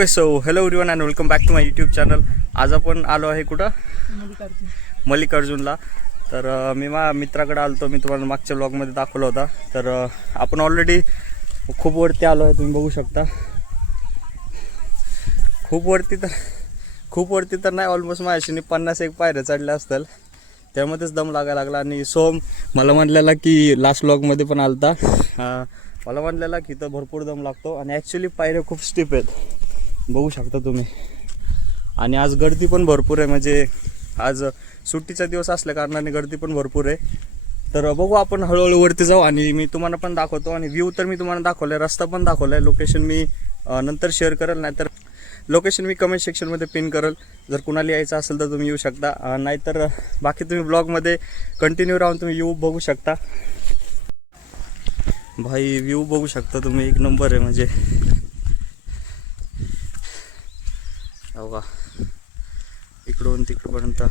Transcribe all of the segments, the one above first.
Okay so hello everyone and welcome back to my YouTube channel. आज आपण आलो आहे कुठं, मल्लिकार्जुनला. तर मी माझ्या मित्राकडे आलो. मी तुम्हाला मागच्या ब्लॉगमध्ये दाखवला होता. तर आपण ऑलरेडी खूप वरती आलो आहे, तुम्ही बघू शकता. खूप वरती तर नाही, ऑलमोस्ट माझ्याशी 50 पायऱ्या चढल्या असतील. त्यामध्येच दम लागायला लागला. आणि सोम मला म्हणलेला की लास्ट ब्लॉगमध्ये पण आलता, मला म्हणलेला की तर भरपूर दम लागतो. आणि ॲक्च्युली पायऱ्या खूप स्टिप आहेत, बघू शकता तुम्ही. आणि आज गर्दी पण भरपूर आहे, म्हणजे आज सुट्टीचा दिवस असल्या कारणाने गर्दी पण भरपूर आहे. तर बघू आपण हळूहळू वरती जाऊ आणि मी तुम्हाला पण दाखवतो. आणि व्ह्यू तर मी तुम्हाला दाखवलं आहे, रस्ता पण दाखवला आहे. लोकेशन मी नंतर शेअर करेल, नाहीतर लोकेशन मी कमेंट सेक्शनमध्ये पिन करेल. जर कुणाला यायचं असेल तर तुम्ही येऊ शकता, नाहीतर बाकी तुम्ही ब्लॉगमध्ये कंटिन्यू राहून तुम्ही व्ह्यू बघू शकता. भाई व्ह्यू बघू शकता तुम्ही, एक नंबर आहे. म्हणजे बघा इकडून तिकडपर्यंत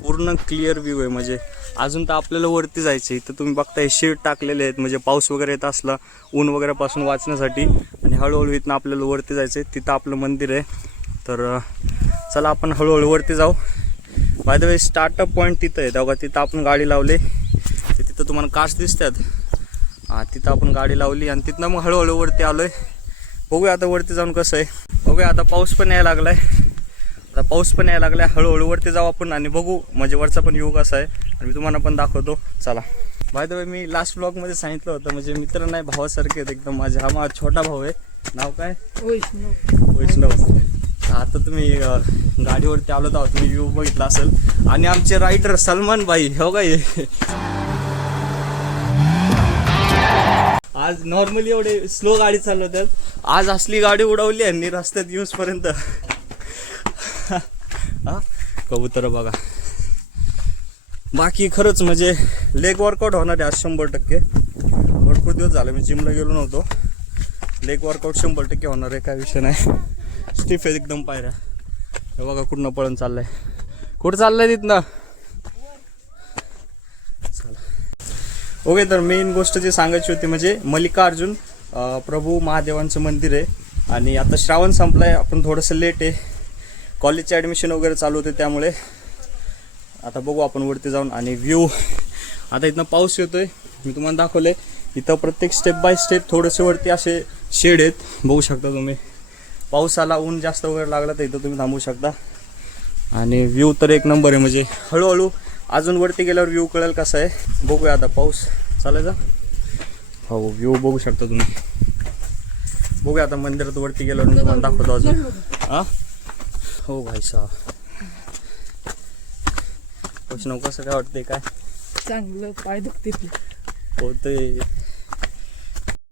पूर्ण क्लिअर व्ह्यू आहे. म्हणजे अजून तर आपल्याला वरती जायचं आहे. इथं तुम्ही बघताय शेड टाकलेले आहेत, म्हणजे पाऊस वगैरे येत असला ऊन वगैरेपासून वाचण्यासाठी. आणि हळूहळू इथनं आपल्याला वरती जायचं आहे. तिथं आपलं मंदिर आहे. तर चला आपण हळूहळू वरती जाऊ. By the way startup point तिथं आहे. तेव्हा तिथं आपण गाडी लावली, तिथं तुम्हाला काच दिसतात. तिथं आपण गाडी लावली आणि तिथनं मग हळूहळू वरती आलोय. बघूया आता वरती जाऊन कसं आहे. बघूया आता पाऊस पण यायला लागलाय. हळूहळू वरती जाऊ आपण आणि बघू म्हणजे वरचा पण व्ह्यू कसा आहे. आणि मी तुम्हाला पण दाखवतो, चला. By the way me last ब्लॉगमध्ये सांगितलं होतं, म्हणजे मित्र नाही भावासारखे आहेत एकदम माझे. हा माझा छोटा भाऊ आहे. नाव काय? वैष्णव. आता तुम्ही गाडीवरती आलो तर तुम्ही व्ह्यू बघितला असेल. आणि आमचे रायडर सलमान भाई हो काय, आज नॉर्मली एवढे स्लो गाडी चालवतात, आज असली गाडी उडवली यांनी रस्त्यात येऊसपर्यंत. कबूतर बघा. बाकी खरंच म्हणजे लेग वर्कआउट होणार आहे आज 100%. भरपूर दिवस झाले मी जिमला गेलो नव्हतो. लेग वर्कआउट 100% होणार आहे, काय विषय नाही. स्टिफ आहे एकदम पायऱ्या. हे बघा कुठनं पळून चाललंय, कुठं चाललंय तिथनं. ओके, तर मेन गोष्ट जी सांगायची होती म्हणजे मल्लिकार्जुन प्रभू महादेवांचं मंदिर आहे. आणि आता श्रावण संपलाय, आपण थोडंसं लेट आहे. कॉलेजचे ॲडमिशन वगैरे चालू होते, त्यामुळे आता बघू आपण वरती जाऊन. आणि व्ह्यू आता इथनं पाऊस येतोय, मी तुम्हाला दाखवले. इथं प्रत्येक स्टेप बाय स्टेप थोडेसे वरती असे शेड आहेत, बघू शकता तुम्ही. पाऊस आला, ऊन जास्त वगैरे लागला तर इथं तुम्ही थांबू शकता. आणि व्ह्यू तर एक नंबर आहे. म्हणजे हळूहळू अजून वरती गेल्यावर व्ह्यू कळेल कसा आहे. बघूया आता पाऊस चालायचा. हो व्ह्यू बघू शकता तुम्ही. बघूया आता मंदिरात वरती गेल्यावर मी तुम्हाला दाखवतो अजून. हो भाई साहेब, वैष्णव कसं काय वाटतंय? काय चांगलं, पाय दुखते होते.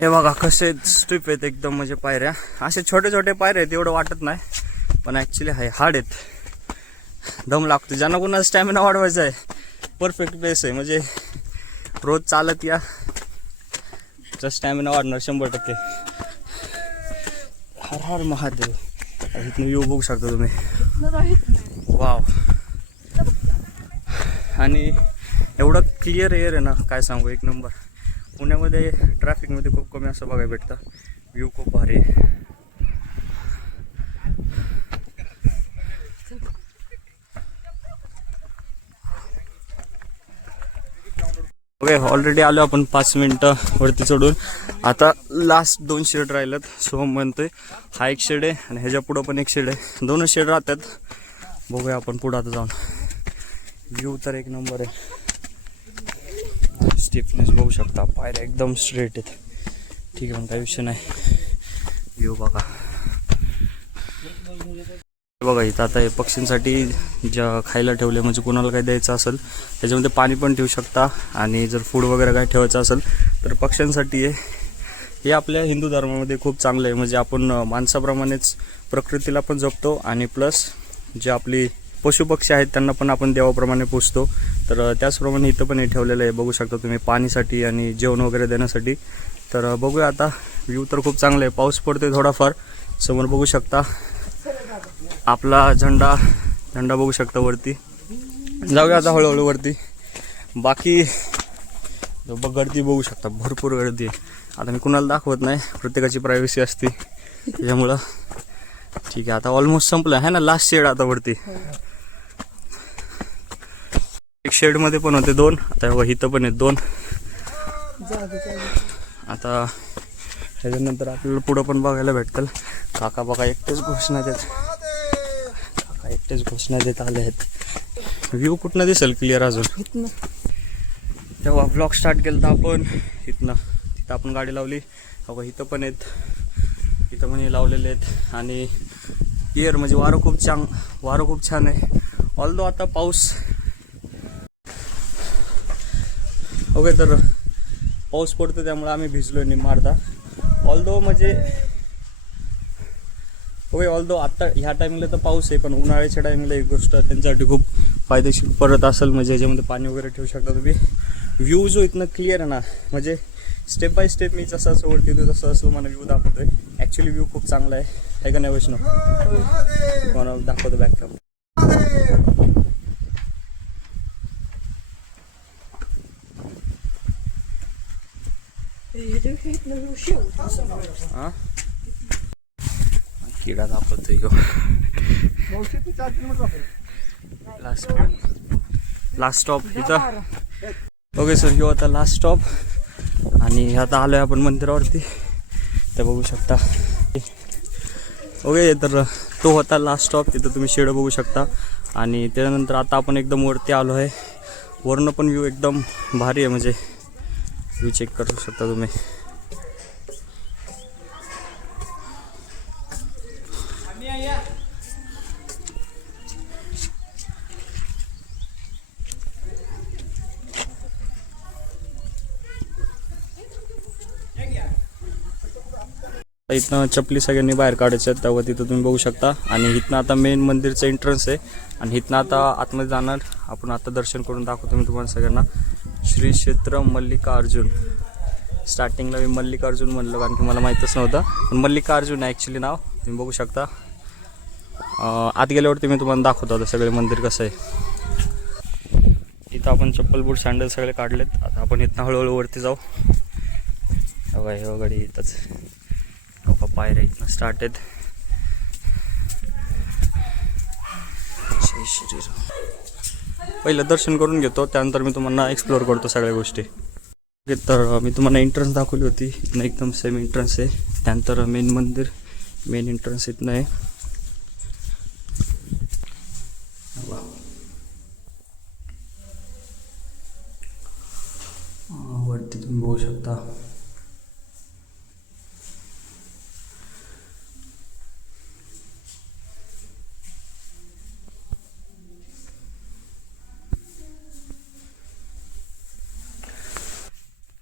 हे बघा कसे स्ट्रिप आहेत एकदम, म्हणजे पायऱ्या असे छोटे छोटे पायऱ्या आहेत, एवढं वाटत नाही. पण ॲक्च्युली हार्ड आहेत, दम लागतो. ज्यांना कोणाला स्टॅमिना वाढवायचा आहे परफेक्ट प्लेस आहे. म्हणजे रोज चालत या, स्टॅमिना वाढणार 100%. हर हर महादेव. इथून व्ह्यू बघू शकता तुम्ही. वाव. आणि एवढं क्लिअर एअर आहे ना, काय सांगू, एक नंबर. पुण्यामध्ये ट्रॅफिकमध्ये खूप कमी असं बघायला भेटतं. व्ह्यू खूप भारी आहे. ओके, ऑलरेडी आलो आपण 5 मिनटं वरती चढून. आता लास्ट 2 शेड राहिलेत. सोहम म्हणतोय हा एक शेड आहे आणि ह्याच्या पुढं पण एक शेड आहे. 2 शेड राहतात. बघूया आपण पुढं आता जाऊन. व्ह्यू तर एक नंबर आहे. स्टिफनेस बघू शकता, पायऱ्या एकदम स्ट्रेट आहेत. ठीक आहे, मग काही विषय नाही. व्ह्यू बघा. बघा इथं आता हे पक्ष्यांसाठी ज्या खायला ठेवले, म्हणजे कोणाला काही द्यायचं असेल त्याच्यामध्ये पाणी पण ठेवू शकता. आणि जर फूड वगैरे काय ठेवायचं असेल तर पक्ष्यांसाठी आहे. हे आपल्या हिंदू धर्मामध्ये खूप चांगलं आहे. म्हणजे आपण माणसाप्रमाणेच प्रकृतीला पण जपतो आणि प्लस जे आपली पशुपक्षी आहेत त्यांना पण आपण देवाप्रमाणे पुजतो. तर त्याचप्रमाणे इथं पण हे ठेवलेलं आहे, बघू शकता तुम्ही, पाणीसाठी आणि जेवण वगैरे देण्यासाठी. तर बघूया आता. व्ह्यू तर खूप चांगलं आहे. पाऊस पडतोय थोडाफार, समोर बघू शकता आपला झेंडा बघू शकता वरती. जाऊया आता हळूहळू वरती. बाकी गर्दी बघू शकता, भरपूर गर्दी आहे. आता मी कुणाला दाखवत नाही, प्रत्येकाची प्रायव्हसी असते, त्याच्यामुळं ठीक आहे, आता ऑलमोस्ट संपलं आहे ना, लास्ट शेड आता वरती. एक शेड मध्ये पण होते 2, आता इथं पण आहेत 2. आता ह्याच्यानंतर आपल्याला पुढं पण बघायला भेटतील. काका बघा एकटेच घोषणा देत आले आहेत. व्ह्यू कुठनं दिसेल क्लिअर अजून. इथनं तेव्हा ब्लॉग स्टार्ट केलं तर आपण तिथं आपण गाडी लावली. बघा इथं पण आहेत, इथं पण हे लावलेले आहेत. आणि एअर म्हणजे वारं खूप छान आहे. ऑल्दो आता पाऊस ओके, तर पाऊस पडतो त्यामुळे आम्ही भिजलो निम्मार्धा. ऑल्दो आता ह्या टायमिंगला तर पाऊस आहे, पण उन्हाळ्याच्या टायमिंगला एक गोष्ट त्यांच्यासाठी खूप फायदेशीर परत असेल. म्हणजे याच्यामध्ये पाणी वगैरे ठेवू शकता तुम्ही. व्ह्यू जो इथनं क्लिअर आहे ना, म्हणजे स्टेप बाय स्टेप मी जसं असं वरती येतो तसं असं मला व्ह्यू दाखवतोय. ॲक्च्युली व्ह्यू खूप चांगला आहे का नाही वैष्णव? मला दाखवतो बॅकअप. हां किडा दाखवतोय गो. लास्ट स्टॉप इथं. ओके सर, ह्यो आता लास्ट स्टॉप. आणि आता आलोय आपण मंदिरावरती, ते बघू शकता. ओके, तर तो होता लास्ट स्टॉप. तिथं तुम्ही शेड बघू शकता. आणि त्यानंतर आता आपण एकदम वरती आलो आहे. वरनं पण व्ह्यू एकदम भारी आहे, म्हणजे व्ह्यू चेक करू शकता तुम्ही. इथनं चपली सगळ्यांनी बाहेर काढायच्या आहेत, तेव्हा तिथं तुम्ही बघू शकता. आणि इथनं आता मेन मंदिरचं एंट्रन्स आहे. आणि इथनं आता आतमध्ये जाणार आपण. आता दर्शन करून दाखवतो मी तुम्हाला सगळ्यांना. श्री क्षेत्र मल्लिकार्जुन. स्टार्टिंगला मी मल्लिकार्जुन म्हणलं कारण की मला माहीतच नव्हतं, पण मल्लिकार्जुन आहे ॲक्च्युली नाव. तुम्ही बघू शकता. आत गेल्यावरती मी तुम्हाला दाखवतो आता सगळे मंदिर कसं आहे. इथं आपण चप्पल बूट सँडल सगळे काढलेत. आता आपण इथनं हळूहळू वरती जाऊ. हे गाडी इथंच पायऱ्या इथनं स्टार्ट आहेत. जय श्रीराम. पहिलं दर्शन करून घेतो, त्यानंतर मी तुम्हाला एक्सप्लोअर करतो सगळ्या गोष्टी. तर मी तुम्हाला एंट्रन्स दाखवली होती. इथनं एकदम सेम एंट्रन्स आहे. त्यानंतर मेन मंदिर, मेन एंट्रन्स इथनं आहे. वरती तुम्ही बघू शकता.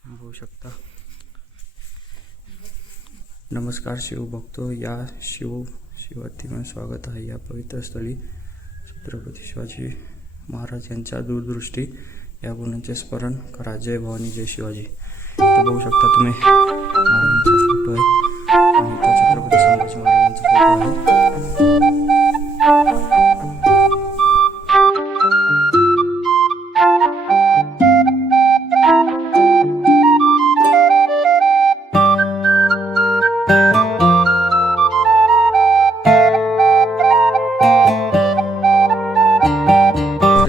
बघू शकता. नमस्कार शिवभक्तो, या शिवतीनं स्वागत आहे या पवित्र स्थळी. छत्रपती शिवाजी महाराज यांच्या दूरदृष्टी या गुणांचे स्मरण करा. जय भवानी, जय शिवाजी. इथं बघू शकता तुम्ही महाराजांचा फोटो आहे. आणि इथं छत्रपती संभाजी महाराजांचा फोटो आहे.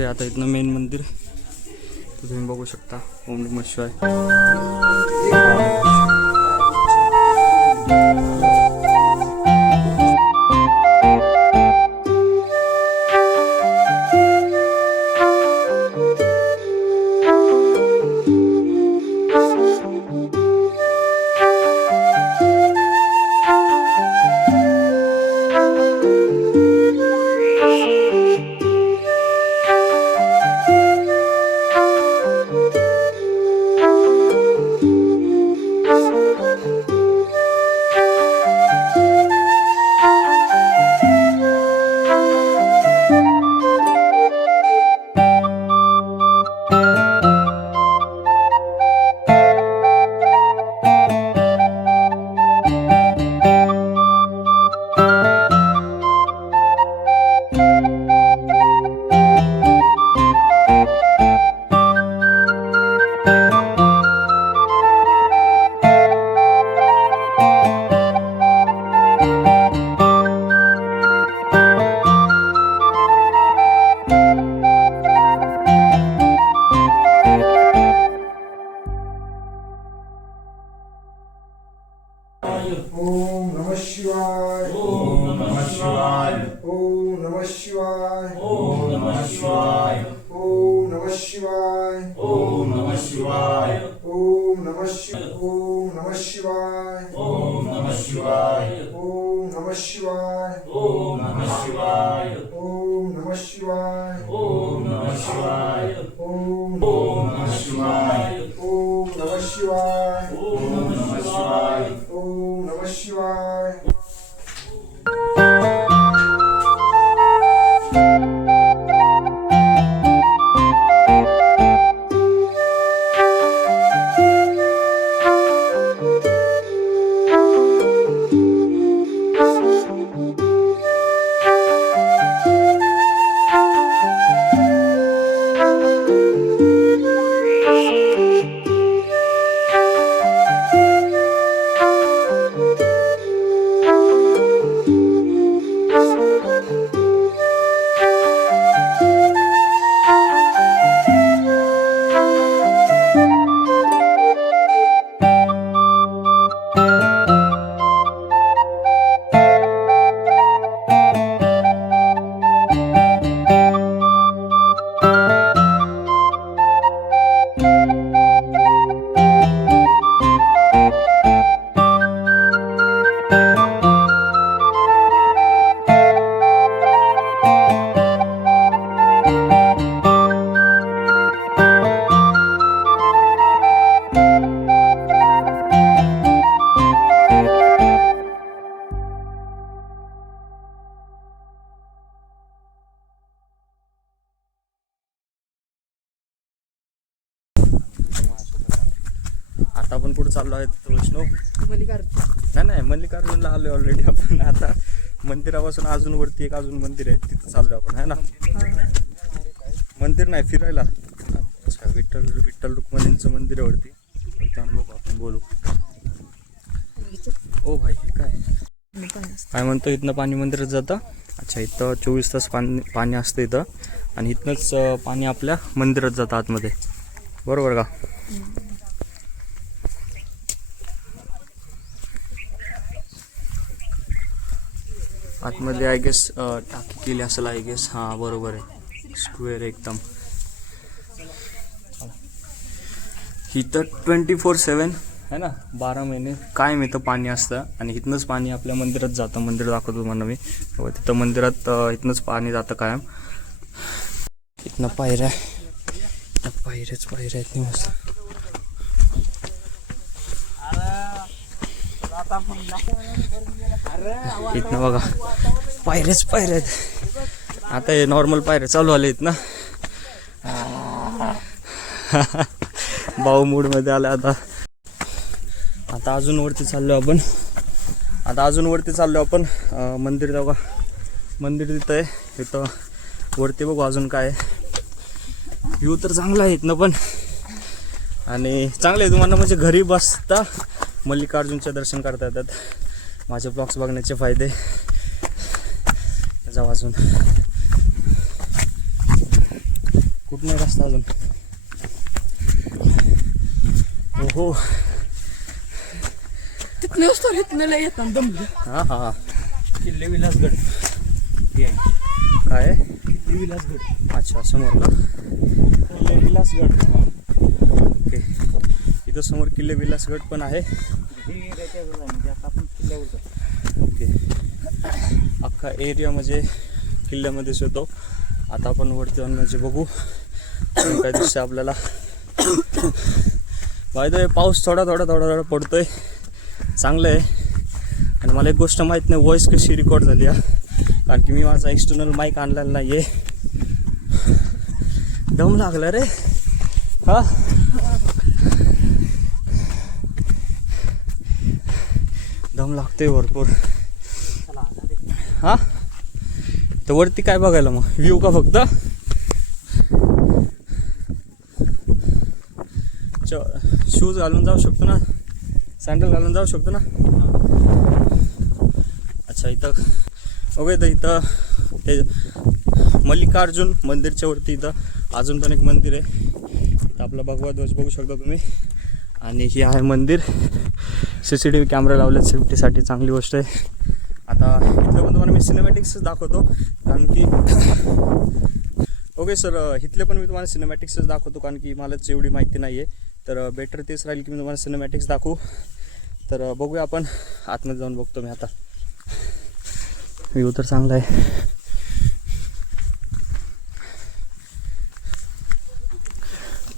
आता इथनं मेन मंदिर तुम्ही बघू शकता. ओम नमः शिवाय. शिवाय. ओम नमः शिवाय. ओम नमः शिवाय. ओम नमः शिवाय. ओम नमः शिवाय. ओम ओम नमः शिवाय. ओम नमः शिवाय. ओम नमः शिवाय. ओम नमः शिवाय. आता आपण पुढे चाललो आहे वैष्णव. मल्लिकार्जुन. नाही मल्लिकार्जुनला आलोय ऑलरेडी आपण. आता मंदिरापासून अजून वरती एक अजून मंदिर आहे, तिथं चाललोय आपण, है ना. मंदिर नाही, फिरायला. अच्छा, विठ्ठल रुक्मिणींचं मंदिर आहे वरती. जाऊन बघू, आपण बोलू. ओ भाई, हे काय म्हणतो, इथनं पाणी मंदिरात जातं. अच्छा, इथं 24 तास पाणी असतं इथं, आणि इथनंच पाणी आपल्या मंदिरात जातं आतमध्ये, बरोबर का. आतमध्ये आय गेस टाकी केली असेल, आय गेस. हां, बरोबर आहे, स्क्वेअर एकदम. इथं 24/7 है ना, 12 महिने कायम इथं पाणी असतं, आणि इथनंच पाणी आपल्या मंदिरात जातं. मंदिर दाखवतो तुम्हाला मी. तिथं मंदिरात इथनंच पाणी जातं कायम. इथनं पायऱ्या आहेत मस्त. इथनं बघा, पायऱ्याच आहेत. आता हे नॉर्मल पायऱ्या चालू आले इथनं. भाऊ मूडमध्ये आला आता अजून वरती चाललो आपण. मंदिर बघा, मंदिर तिथं आहे. इथं वरती बघू अजून काय. व्ह्यू तर चांगला आहे इथनं पण, आणि चांगलं आहे. तुम्हाला म्हणजे घरी बसता मल्लिकार्जुनचे दर्शन करता येतात. माझे ब्लॉग्स बघण्याचे फायदे. जाऊ अजून कुठं नाही रस्ता अजून. ओहो, तिथनं असतो, तिथनं लय येतात दमले. हा किल्ले विलासगड. काय किल्ले विलासगड. अच्छा, समोर का किल्ले विलासगड. ओके, इथं समोर किल्ले विलासगड पण आहे. म्हणजे आता आपण किल्ल्यावर जातो. ओके, अख्खा एरिया म्हणजे किल्ल्यामध्येच येतो. आता आपण वरती जाऊन म्हणजे बघू काय दिसतं आपल्याला. वायदो पाऊस थोडा पडतोय, चांगलं आहे. आणि मला एक गोष्ट माहीत नाही, व्हॉइस कशी रेकॉर्ड झाली आहे, कारण की मी माझा एक्सटर्नल माईक आणलेला नाही आहे. दम लागला रे. हा, दम लागतोय भरपूर. हा, तर वरती काय बघायला मग, व्ह्यू का फक्त. शूज घालून जाऊ शकतो ना, सँडल घालून जाऊ शकतो ना. अच्छा, इथं ओके, तर इथं ते मल्लिकार्जुन मंदिरच्या वरती इथं अजून पण एक मंदिर आहे. इथं आपला भगवा ध्वज बघू शकता तुम्ही. आणि हे आहे मंदिर. CCTV कॅमेरा लावले सेफ्टीसाठी, चांगली गोष्ट आहे. आता इथलं पण तुम्हाला मी सिनेमॅटिक्सच दाखवतो, कारण की ओके सर, इथले पण मी तुम्हाला सिनेमॅटिक्सच दाखवतो, कारण की मलाच एवढी माहिती नाही आहे. तर बेटर तेच राहील की मी तुम्हाला सिनेमॅटिक्स दाखवू. तर बघूया आपण आतमध्ये जाऊन बघतो मी आता. व्ह्यू तर चांगला आहे.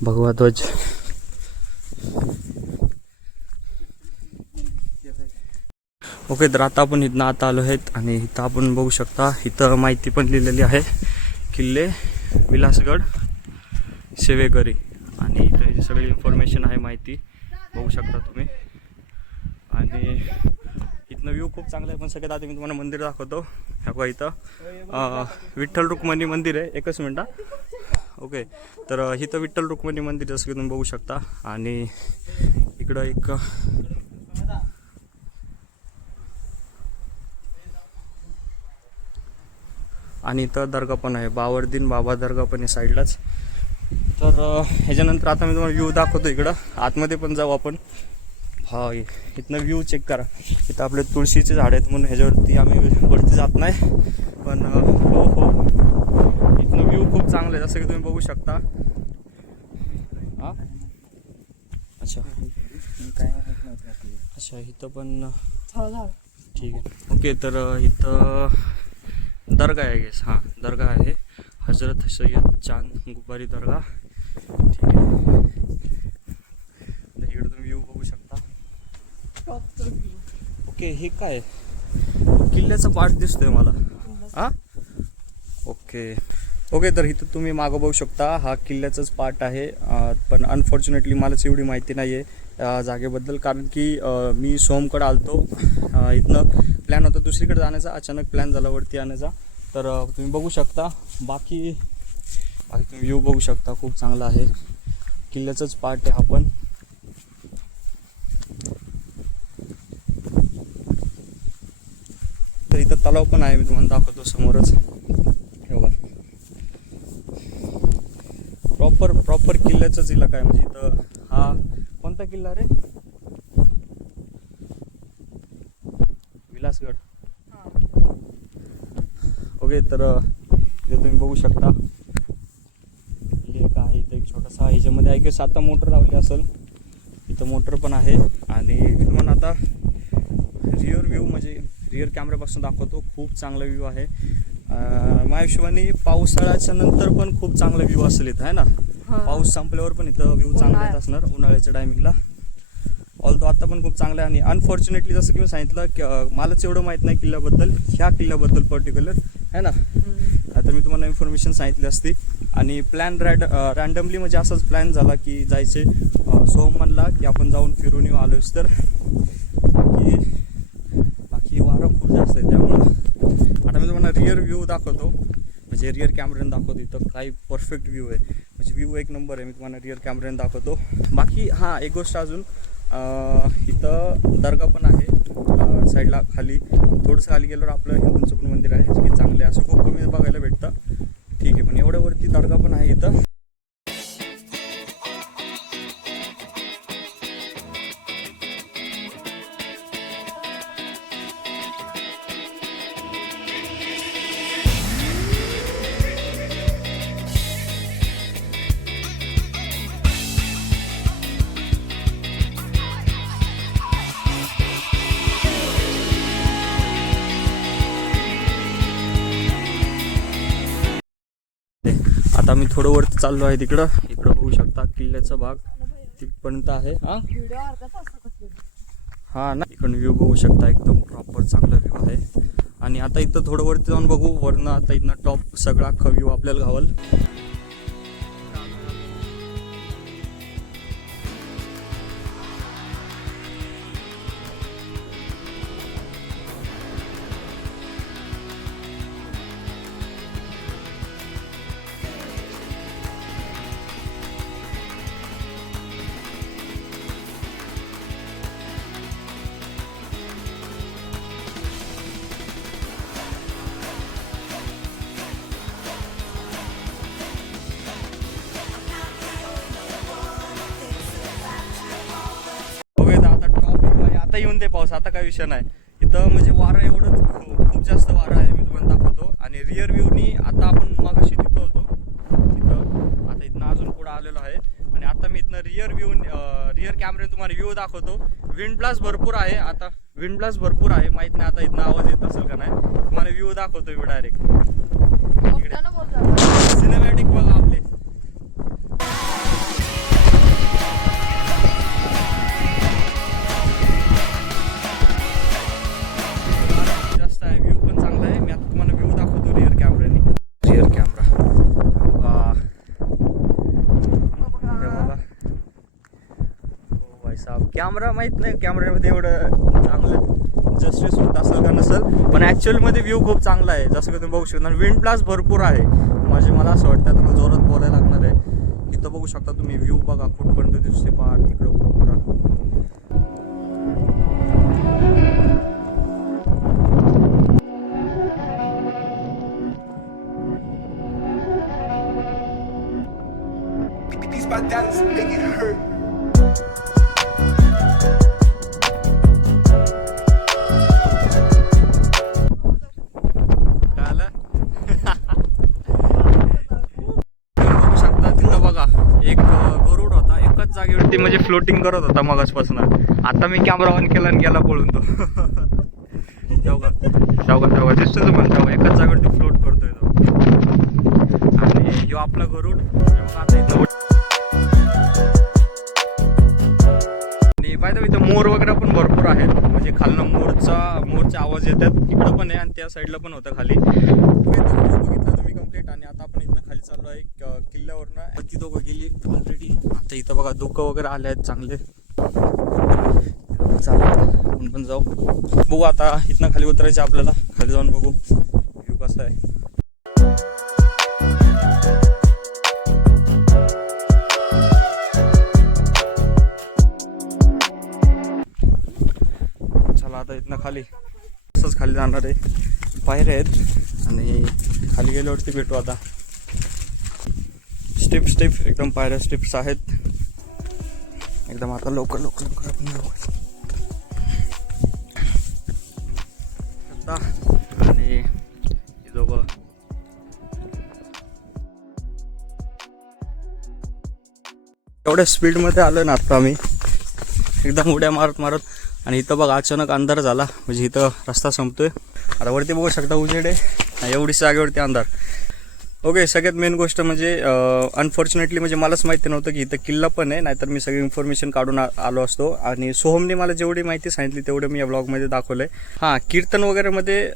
भगवा ध्वज. ओके, तर आता आपण इथनं आता आलो आहेत आणि इथं आपण बघू शकता इथं माहिती पण लिहिलेली आहे. किल्ले विलासगड सेवेकरी आणि इथं ह्याची सगळी इन्फॉर्मेशन आहे, माहिती बघू शकता तुम्ही. आणि इथनं व्ह्यू खूप चांगला आहे. पण सगळ्यात आधी मी तुम्हाला मंदिर दाखवतो. ह्या बघा इथं विठ्ठल रुक्मिणी मंदिर आहे. एकच मिनटं. ओके, तर इथं विठ्ठल रुक्मिणी मंदिर जसं की तुम्ही बघू शकता. आणि इकडं एक आणि इथं दर्गा पण आहे, बावर्दीन बाबा दर्गा पण आहे साईडलाच. तर ह्याच्यानंतर आता मी तुम्हाला व्ह्यू दाखवतो. इकडं आतमध्ये पण जाऊ आपण. हा, इथनं व्ह्यू चेक करा. इथं आपले तुळशीचे झाड आहेत म्हणून ह्याच्यावरती आम्ही वरती जात नाही. पण हो हो, इथनं व्ह्यू खूप चांगलं आहे जसं की तुम्ही बघू शकता. हां, अच्छा अच्छा, इथं पण ठीक आहे. ओके, तर इथं दर्गा आहे गेस. हां, दर्गा आहे हजरत सय्यद चांद गुबारी दर्गा. ठीक आहे, इकडे तुम्ही व्ह्यू बघू शकता. ओके, हे काय किल्ल्याचा पार्ट दिसतोय मला. हां, ओके ओके, तर इथं तुम्ही मागं बघू शकता. हा किल्ल्याचाच पार्ट आहे. पण अनफॉर्च्युनेटली मलाच एवढी माहिती नाही आहे जागेबद्दल, कारण की मी सोमकडे आलतो. इथनं प्लॅन होता दुसरीकडे जाण्याचा, अचानक प्लॅन झाला वरती आणण्याचा. तर तुम्ही बघू शकता. बाकी तुम्ही व्ह्यू बघू शकता, खूप चांगला आहे. किल्ल्याचाच पार्ट आहे हा पण. तर इथं तलाव पण आहे, मी तुम्हाला दाखवतो समोरच. हे बघा, प्रॉपर किल्ल्याचाच इलाका आहे. म्हणजे इथं हा कोणता किल्ला रे? विलासगड. ओके, तर इथे तुम्ही बघू शकता लेक आहे. इथं एक छोटासा, ह्याच्यामध्ये आहे की 7 मोटर लावली असेल. इथं मोटर पण आहे. आणि मी तुम्हाला आता रिअर व्ह्यू म्हणजे रिअर कॅमेऱ्यापासून दाखवतो. खूप चांगला व्ह्यू आहे. माझ्या हिशोबाने पावसाळ्याच्या नंतर पण खूप चांगला व्ह्यू असेल इथं, आहे ना. पाऊस संपल्यावर पण इथं व्ह्यू चांगला येत असणार उन्हाळ्याच्या टायमिंगला. ऑल्दो आता पण खूप चांगलं आहे. आणि अनफॉर्च्युनेटली जसं की मी सांगितलं की मलाच एवढं माहीत नाही किल्ल्याबद्दल, ह्या किल्ल्याबद्दल पर्टिक्युलर, आहे ना. आता मी तुम्हाला इन्फॉर्मेशन सांगितली असती. आणि प्लॅन रॅन्डमली म्हणजे असाच प्लॅन झाला की जायचे. सोहम म्हणला की आपण जाऊन फिरून येऊ आलोच तर. बाकी वारं खूप जास्त आहे, त्यामुळं आता मी तुम्हाला रिअर व्ह्यू दाखवतो. म्हणजे रिअर कॅमेऱ्याने दाखवतो. इथं काही परफेक्ट व्ह्यू आहे, म्हणजे व्ह्यू एक नंबर आहे. मी तुम्हाला रिअर कॅमेऱ्याने दाखवतो. बाकी हां, एक गोष्ट अजून, इथं दर्गा पण आहे साईडला. खाली थोडंसं खाली गेल्यावर आपलं हिंदूंचं पण मंदिर आहे, जे की चांगलं आहे. असं खूप कमी बघायला भेटतं. ठीक आहे, पण एवढ्यावरती दर्गा पण आहे इथं. आता मी थोडं वरती चाललो आहे इकडं बघू शकता किल्ल्याचा भाग तिथपर्यंत आहे. हा ना, इकडून व्ह्यू बघू शकता, एकदम प्रॉपर चांगला व्ह्यू आहे. आणि आता इथं थोडं वरती जाऊन बघू. वरनं आता इथनं टॉप सगळा अख्खा व्ह्यू आपल्याला घावल. आता येऊन दे पाऊस, आता काय विषय नाही. इथं म्हणजे वारं एवढं खूप जास्त वारं आहे, मी तुम्हाला दाखवतो. आणि रिअर व्ह्यूनी आता आपण मगाशी तिथं होतो, तिथं आता इथनं अजून पुढं आलेलो आहे. आणि आता आता मी इथनं रिअर कॅमेरे तुम्हाला व्ह्यू दाखवतो. विंड ब्लास्ट भरपूर आहे. आता विंड ब्लास्ट भरपूर आहे, माहित नाही आता इथनं आवाज येत असेल का नाही. तुम्हाला व्ह्यू दाखवतो मी डायरेक्ट. सिनेमॅटिक बघा आपले. जास्त आहे, व्ह्यू पण चांगला आहे. मी आता तुम्हाला व्ह्यू दाखवतो रिअर कॅमेऱ्याने. रिअर कॅमेरा कॅमेरा माहित नाही कॅमेऱ्यामध्ये एवढं चांगलं जस्टिस होत असेल का नसेल, पण ॲक्च्युअलमध्ये व्ह्यू खूप चांगला आहे. जसं की तुम्ही बघू शकता विंड ब्लास्ट भरपूर आहे. म्हणजे मला असं वाटतं आता मला जोरात बोलायला लागणार आहे. इथं बघू शकता तुम्ही व्ह्यू बघा कुठपर्यंत दिसते पहाड तिकडं कोपरा. These my dollars make it hurt. बघू शकता तिथं बघा एक गरुड होता, एकच जागेवरती म्हणजे फ्लोटिंग करत होता मगाचपासून. आता मी कॅमेरा ऑन केला आणि गेला पळून तो. तेव्हा दिसतो तुम्हाला, तेव्हा एकाच जागेवरती फ्लोट करतोय तो. आणि ह्यो आपला गरुड आता इथं. आणि पाहिजे इथं मोर वगैरे पण भरपूर आहेत. म्हणजे खालनं मोरचे आवाज येतात. इकडं पण आहे आणि त्या साईडला पण होतं खाली. बघितलं तुम्ही कम्प्लीट. आणि आता आपण इथनं खाली चाललो आहे किल्ल्यावरनं. ती दोघं गेली ऑलरेडी. आता इथं बघा धुकं वगैरे आले आहेत चांगले. चालेल आपण पण जाऊ बघू. आता इथनं खाली उतरायचं आपल्याला. खाली जाऊन बघू व्ह्यू कसा आहे. चला आता इथनं खाली असंच खाली जाणार आहे. पायऱ्या आहेत आणि खाली गेल्यावरती भेटू. आता स्टेप एकदम पायऱ्या स्टेप्स आहेत एकदम. आता लवकर आपण जाऊ. आणि दोघं एवढ्या स्पीडमध्ये आलो ना आता आम्ही एकदम उड्या मारत. आणि इथं बघा अचानक अंधार झाला, म्हणजे इथं रस्ता संपतोय. आता वरती बघू शकता उजेड आहे, एवढीच जागेवरती अंधार. ओके, सगळ्यात मेन गोष्ट म्हणजे अनफॉर्च्युनेटली म्हणजे मलाच माहिती नव्हतं की इथं किल्ला पण आहे, नाहीतर मी सगळी इन्फॉर्मेशन काढून आलो असतो. आणि सोहमने मला जेवढी माहिती सांगितली तेवढं मी या ब्लॉगमध्ये दाखवलं आहे. हां, कीर्तन वगैरेमध्ये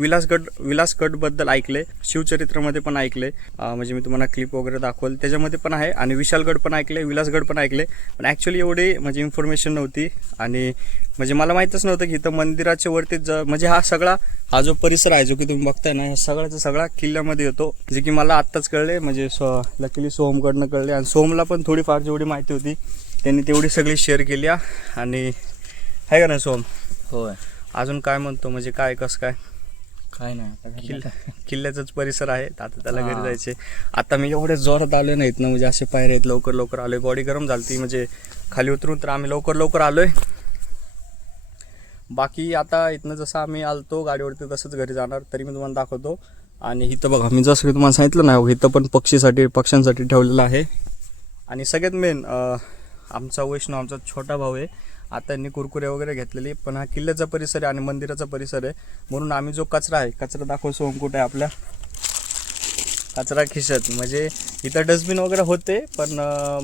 विलासगडबद्दल ऐकले, शिवचरित्रामध्ये पण ऐकले. म्हणजे मी तुम्हाला क्लिप वगैरे दाखवलं त्याच्यामध्ये पण आहे. आणि विशालगड पण ऐकले, विलासगड पण ऐकले. पण ॲक्च्युली एवढी म्हणजे इन्फॉर्मेशन नव्हती. आणि म्हणजे मला माहीतच नव्हतं की इथं मंदिराच्या वरतीच म्हणजे हा जो परिसर आहे जो की तुम्ही बघताय ना, सगळा किल्ल्यामध्ये येतो. जे की मला आत्ताच कळले, म्हणजे लकीली सोहमकडनं कळले. आणि सोहमला पण थोडीफार जेवढी माहिती होती त्यांनी तेवढी सगळी शेअर केली. आणि आहे का नाही सोहम? होय. अजून काय म्हणतो, म्हणजे काय कसं काय नाही, किल्ल्याचाच परिसर आहे. आता त्याला घरी जायचे. आता मी एवढे जोरात आलोय नाहीत ना, म्हणजे असे पायऱ्या आहेत, लवकर आलोय. बॉडी गरम झाली म्हणजे खाली उतरून तर आम्ही लवकर आलोय. बाकी आता इथनं जसं आम्ही आलतो गाडीवरती तसंच घरी जाणार, तरी मी तुम्हाला दाखवतो. आणि इथं बघा मी जसं की तुम्हाला सांगितलं ना, इथं पण पक्ष्यांसाठी ठेवलेलं आहे. आणि सगळ्यात मेन आमचा वैष्णव, आमचा छोटा भाऊ आहे. आता त्यांनी कुरकुरे वगैरे घेतलेली. पण हा किल्ल्याचा परिसर आहे आणि मंदिराचा परिसर आहे, म्हणून आम्ही जो कचरा दाखवतो. सोहम कुठे आहे आपल्या? कचरा खिशात. म्हणजे इथं डस्टबिन वगैरे होते, पण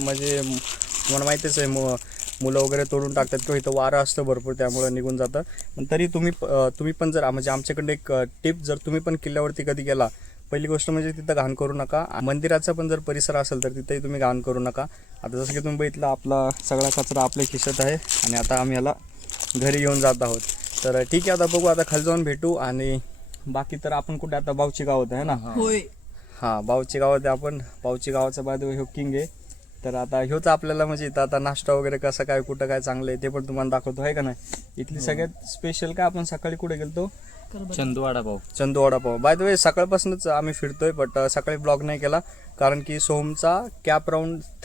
म्हणजे तुम्हाला माहितीच आहे मुलं वगैरे तोडून टाकतात किंवा इथं वारं असतं भरपूर, त्यामुळं निघून जातं. पण तरी तुम्ही पण जर म्हणजे आमच्याकडे एक टिप, जर तुम्ही पण किल्ल्यावरती कधी गेला, पहिली गोष्ट म्हणजे तिथं घाण करू नका. मंदिराचा पण जर परिसर असेल तर तिथेही तुम्ही घाण करू नका. आता जसं की तुम्ही बघितलं, आपला सगळा कचरा आपल्या खिशात आहे. आणि आता आम्ही याला घरी घेऊन जात आहोत. तर ठीक आहे, आता बघू, आता खाली जाऊन भेटू. आणि बाकी तर आपण कुठे आता बावची गावात आहे ना? होय. हां, बावची गावात आहे आपण. बावची गावाचा बाय द वे ह्यो किंग आहे. तर आता ह्योच आपल्याला म्हणजे इथं आता नाश्ता वगैरे कसं काय, कुठं काय चांगलं आहे ते पण तुम्हाला दाखवतो, आहे का नाही? इथली सगळ्यात स्पेशल काय, आपण सकाळी कुठे गेलतो? Chandu vada pav. By the way सकाळपासूनच आम्ही फिरतोय, बट सकाळी ब्लॉग नाही केला कारण की सोहमचा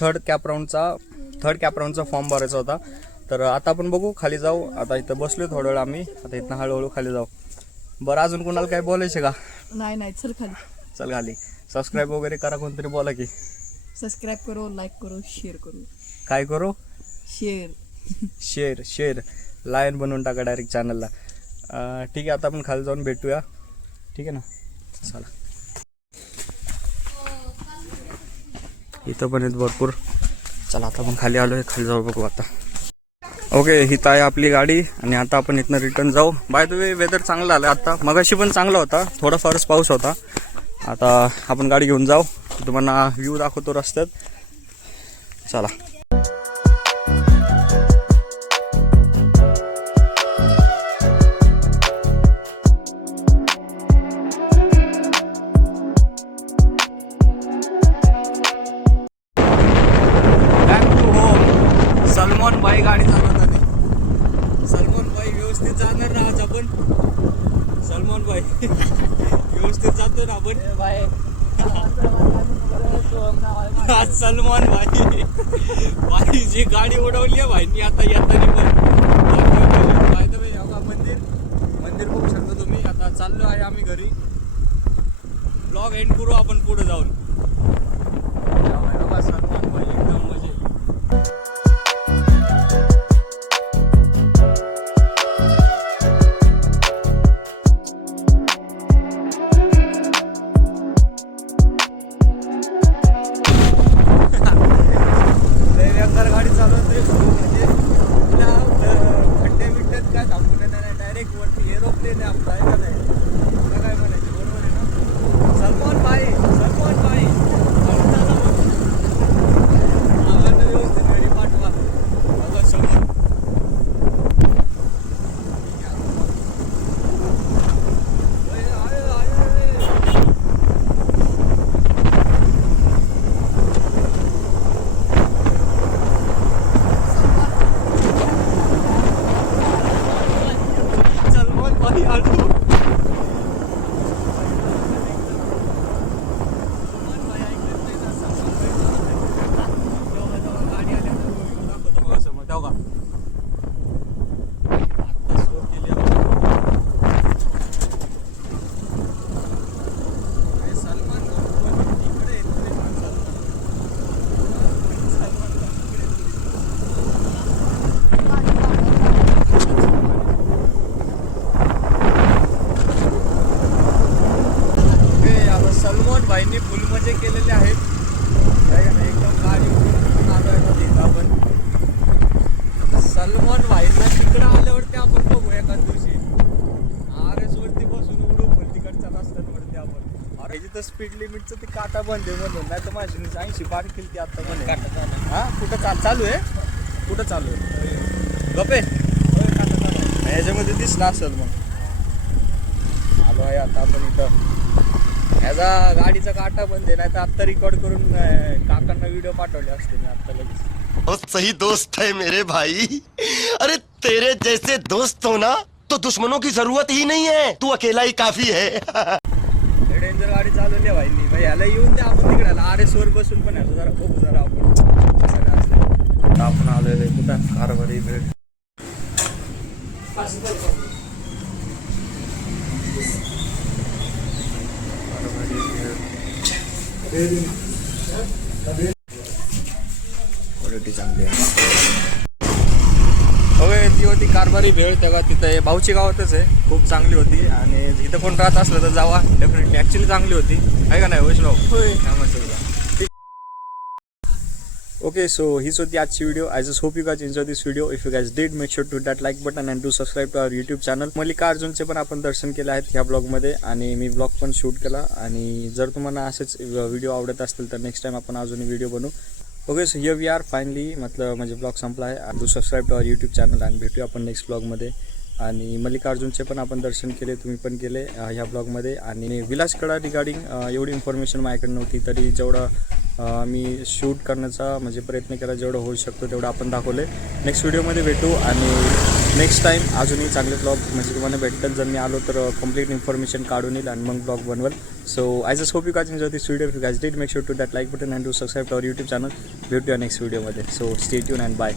थर्ड कॅप राऊंडचा फॉर्म भरायचा होता. तर आता आपण बघू, खाली जाऊ. आता इथं बसलोय थोडा वेळ आम्ही, आता इथनं हळूहळू खाली जाऊ. बरं, अजून कोणाला काय बोलायचे का? नाही, चल खाली सबस्क्राईब वगैरे करा, कोणतरी बोला की. सबस्क्राईब करो, लाईक करो, शेअर करो. काय करू शेर शेर लायन बनवून टाका डायरेक्ट चॅनलला. ठीक आहे, आता आपण खाली जाऊन भेटूया. ठीक आहे ना, चला. इथं पण आहेत भरपूर. चला आता आपण खाली आलोय, खाली जाऊ बघू आता. ओके, इथं आहे आपली गाडी आणि आता आपण इथनं रिटर्न जाऊ. बाय द वे वेदर चांगलं आलं आता, मगाशी पण चांगला होता, थोडाफारच पाऊस होता. आता आपण गाडी घेऊन जाऊ, तुम्हाला व्ह्यू दाखवतो रस्त्यात. चला. सलमान भाई गाडी चालवत आहे. सलमान भाई व्यवस्थित जाणार ना आज आपण. सलमान भाई व्यवस्थित जातो ना आपण. आज सलमान भाई भाई जी गाडी उडवली आहे भाईनी आता येताना पण. मंदिर बघू शकता तुम्ही. आता चाललो आहे आम्ही घरी. ब्लॉग एंड करू आपण पुढे जाऊन. सलमान भाई एकदम मजेत. गाडी चालवते म्हणजे खड्डे बिड्ड्यात काय थांबू नाही, डायरेक्ट वरती एरोप्लेन आहे आपला. आहे का नाही? तुला काय म्हणायचं, बरोबर आहे ना? सलमान भाई आम्हाला व्यवस्थित गाडी पाठवा. बघा समोर सलमान भाईंनी फुल मजे केलेले आहेत. एकदम गाडी आपण सलमान भाईंना तिकडे आल्यावरती आपण बघू एखाद दिवशी. RS वरती बसून उडू तिकडच्या रस्त्यांवरती आपण. अरे तर स्पीड लिमिटचं ते काटा बंद आहे म्हणून, नाही तर माझी 80 पार केली ती आता पण. हा कुठं चालू आहे? कुठं चालू आहे? गपे ह्याच्यामध्ये दिसला असेल मग. आलो आहे आता आपण इथं. ह्याचा गाडीचा काटा बंद आहे, नाही तर आत्ता रेकॉर्ड करून काकांना व्हिडिओ पाठवले असते मी आत्ता लगेच. बहुत सही दोस्त है मेरे भाई. अरे तेरे जैसे दोस्त हो ना तो दुश्मनों की जरूरत ही नहीं है, तू अकेला ही काफी है. डेंजर गाडी चालवली भाईंनी. भाई ह्याला येऊन द्या आपण तिकडे RS वर बसून पण ह्याचं जरा बघू जरा आपण कसं काय असलं. आपण आलेलो आहे कुठं कारवारी भेट. क्वालिटी चांगली आहे. ओके, ती होती कारभारी भेळ. तेव्हा तिथं भाऊची गावातच आहे, खूप चांगली होती. आणि इथं कोण राहत असलं तर जावा डेफिनेटली. ॲक्च्युली चांगली होती, आहे का नाही वैष्णव? होय. ओके, सो हीच होती आजची video. I just hope you guys enjoy this video. If you guys did, make sure to that like button and do subscribe to our YouTube channel. मल्लिकार्जुनचे पण आपण दर्शन केले आहेत ह्या ब्लॉगमध्ये आणि मी ब्लॉग पण शूट केला. आणि जर तुम्हाला असेच व्हिडिओ आवडत असतील तर नेक्स्ट टाइम आपण अजून व्हिडिओ बनवू. Okay, so here we are finally. मतलब म्हणजे ब्लॉग संपला आहे. Do subscribe to our YouTube channel आणि भेटूया आपण नेक्स्ट ब्लॉगमध्ये. आणि मल्लिकार्जुनचे पण आपण दर्शन केले, तुम्ही पण केले ह्या ब्लॉगमध्ये. आणि विलासकडा रिगार्डिंग एवढी इन्फॉर्मेशन माझ्याकडे नव्हती, तरी जेवढं मी शूट करण्याचा म्हणजे प्रयत्न केला, जेवढं होऊ शकतो तेवढं आपण दाखवले. नेक्स्ट व्हिडिओमध्ये भेटू आणि नेक्स्ट टाईम अजूनही चांगले ब्लॉग म्हणजे तुम्हाला भेटतात. जर मी आलो तर कंप्लीट इन्फॉर्मेशन काढून येईल आणि मग ब्लॉग बनवल. So I just hope you guys enjoy this video. If you guys did, make sure to that like button and do subscribe to our YouTube channel. भेटूया नेक्स्ट व्हिडिओमध्ये. So stay tune and bye.